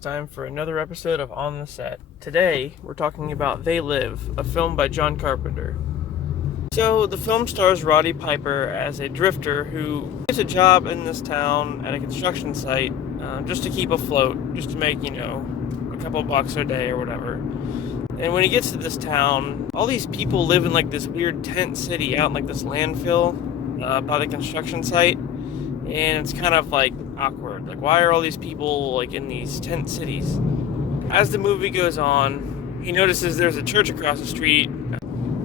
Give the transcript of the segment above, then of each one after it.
time for another episode of On the Set. Today, we're talking about They Live, a film by John Carpenter. So, the film stars Roddy Piper as a drifter who gets a job in this town at a construction site just to keep afloat, just to make, a couple bucks a day or whatever. And when he gets to this town, all these people live in like this weird tent city out in like this landfill by the construction site. And it's kind of like awkward. Like, why are all these people like in these tent cities? As the movie goes on, he notices there's a church across the street.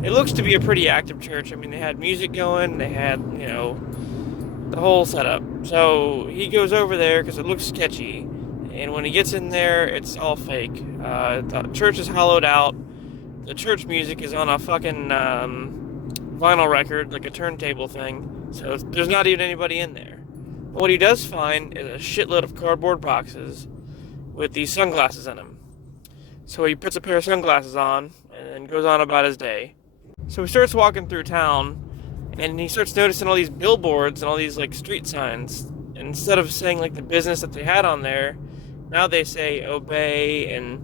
It looks to be a pretty active church. I mean, they had music going, they had, the whole setup. So he goes over there because it looks sketchy. And when he gets in there, it's all fake. The church is hollowed out. The church music is on a fucking vinyl record, like a turntable thing. So there's not even anybody in there. But what he does find is a shitload of cardboard boxes with these sunglasses in them. So he puts a pair of sunglasses on and goes on about his day. So he starts walking through town, and he starts noticing all these billboards and all these like street signs. And instead of saying like the business that they had on there, now they say obey and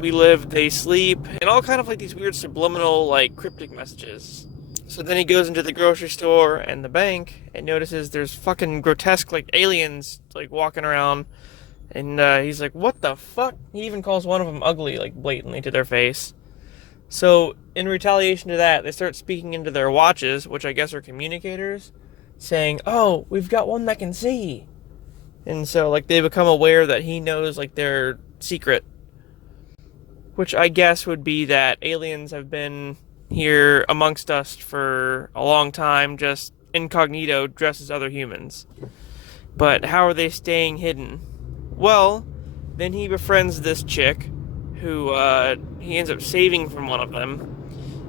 we live, they sleep, and all kind of like these weird subliminal like cryptic messages. So then he goes into the grocery store and the bank and notices there's fucking grotesque like aliens like walking around, and he's like, what the fuck? He even calls one of them ugly, like blatantly to their face. So in retaliation to that, they start speaking into their watches, which I guess are communicators, saying, oh, we've got one that can see. And so like they become aware that he knows like their secret, which I guess would be that aliens have been here amongst us for a long time, just incognito, dressed as other humans. But how are they staying hidden? Well, then he befriends this chick who he ends up saving from one of them,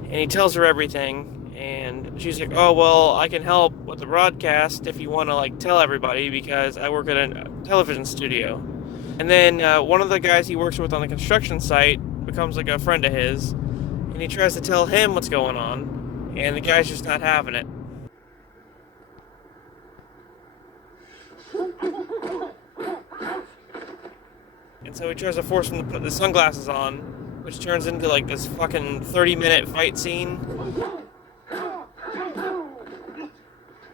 and he tells her everything, and she's like, oh, well, I can help with the broadcast if you want to like tell everybody, because I work at a television studio. And then one of the guys he works with on the construction site becomes like a friend of his, and he tries to tell him what's going on, and the guy's just not having it. And so he tries to force him to put the sunglasses on, which turns into like this fucking 30-minute fight scene.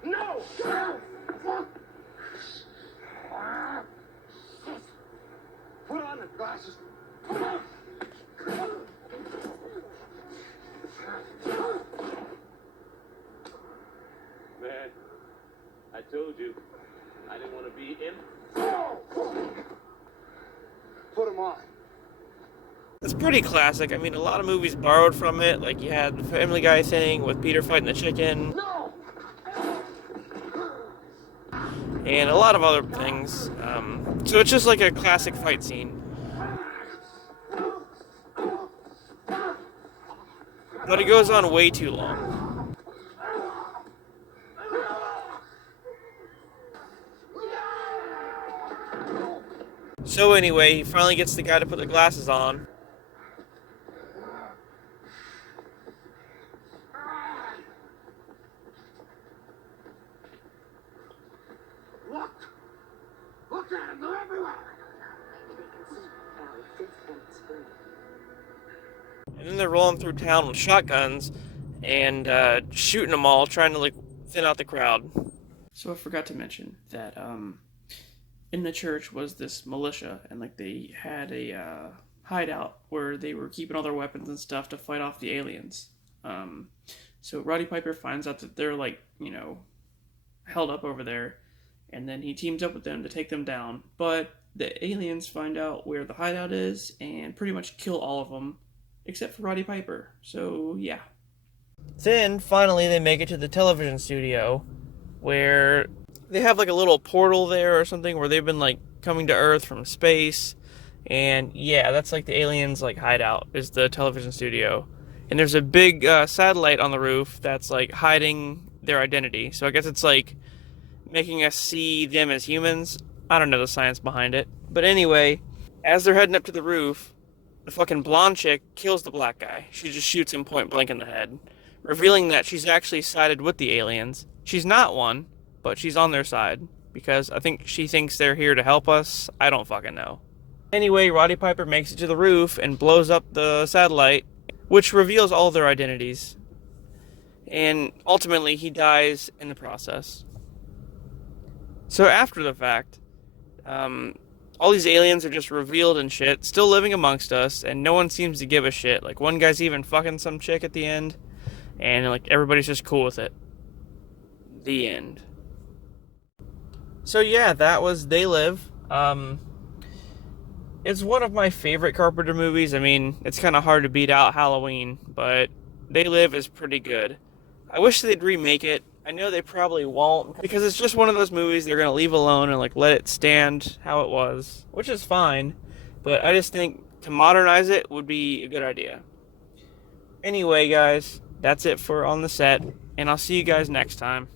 No! Put on the glasses. Man, I told you, I didn't want to be in. Put them on. It's pretty classic. I mean, a lot of movies borrowed from it. Like, you had the Family Guy thing with Peter fighting the chicken. No! And a lot of other things. So it's just like a classic fight scene. But it goes on way too long. So anyway, he finally gets the guy to put the glasses on. Look at them, they're everywhere. And then they're rolling through town with shotguns and shooting them all, trying to like thin out the crowd. So I forgot to mention that in the church was this militia, and like they had a hideout where they were keeping all their weapons and stuff to fight off the aliens. So Roddy Piper finds out that they're like, held up over there, and then he teams up with them to take them down. But the aliens find out where the hideout is and pretty much kill all of them, except for Roddy Piper. So, yeah. Then, finally, they make it to the television studio, where they have, like, a little portal there or something, where they've been, like, coming to Earth from space. And, yeah, that's, like, the aliens, like, hideout, is the television studio. And there's a big satellite on the roof that's, like, hiding their identity. So I guess it's, like, making us see them as humans. I don't know the science behind it. But anyway, as they're heading up to the roof, the fucking blonde chick kills the black guy. She just shoots him point blank in the head, revealing that she's actually sided with the aliens. She's not one, but she's on their side, because I think she thinks they're here to help us. I don't fucking know. Anyway, Roddy Piper makes it to the roof and blows up the satellite, which reveals all their identities. And ultimately, he dies in the process. So after the fact, all these aliens are just revealed and shit, still living amongst us, and no one seems to give a shit. Like, one guy's even fucking some chick at the end, and like everybody's just cool with it. The end. So yeah, that was They Live. It's one of my favorite Carpenter movies. I mean, it's kind of hard to beat out Halloween, but They Live is pretty good. I wish they'd remake it. I know they probably won't, because it's just one of those movies they're going to leave alone and like let it stand how it was, which is fine, but I just think to modernize it would be a good idea. Anyway, guys, that's it for On the Set, and I'll see you guys next time.